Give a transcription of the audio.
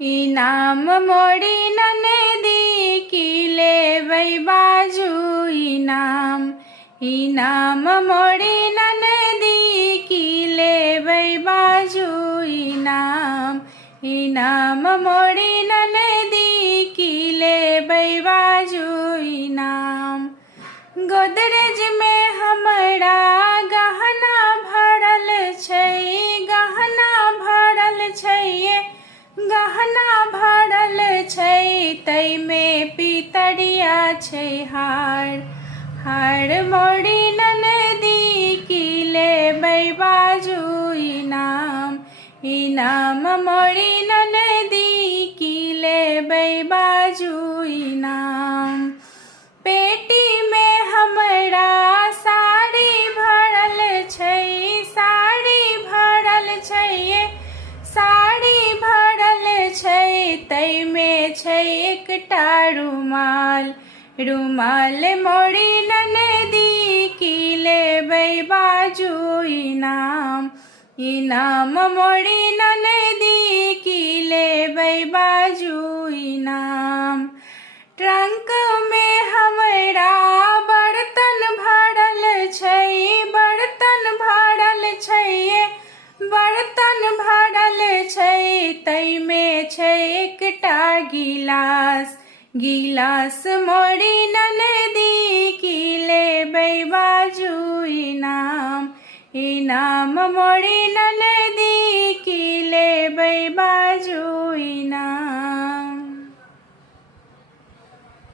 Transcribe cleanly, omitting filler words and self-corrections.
इनाम मोड़ी ननदी की लेबै बाजू इनाम। इनाम मोड़ी ननदी की लेबै बाजू इनाम। इनाम मोड़ी ननदी की लेबै बाजू इनाम। गोदरेज में हमरा गहना भरल छै, गहना भरल छै, गहना भरल छै, तैमे पितरिया छै हार। हार मोड़ी ननदी की लेबै बाजू इनाम। इनाम मोड़ी ननदी की लेबै बाजू इनाम। पेटी में हमरा साड़ी भरल छै, साड़ी भरल छै, साड़ी भरल छै, तैमे छै एकटा रुमाल। रुमाल मोड़ी ननदी की लेबै बाजू इनाम। इनाम मोड़ी ननदी की लेबै बाजू इनाम। ट्रंक में हमरा बर्तन भरल छै, बर्तन भरल छै, बर्तन भरल छै, तैमे छै एकटा गिलास। गिलास मोड़ी ननदी की लेबै बाजू इनाम। इनाम मोड़ी ननदी की लेबै बाजू इनाम।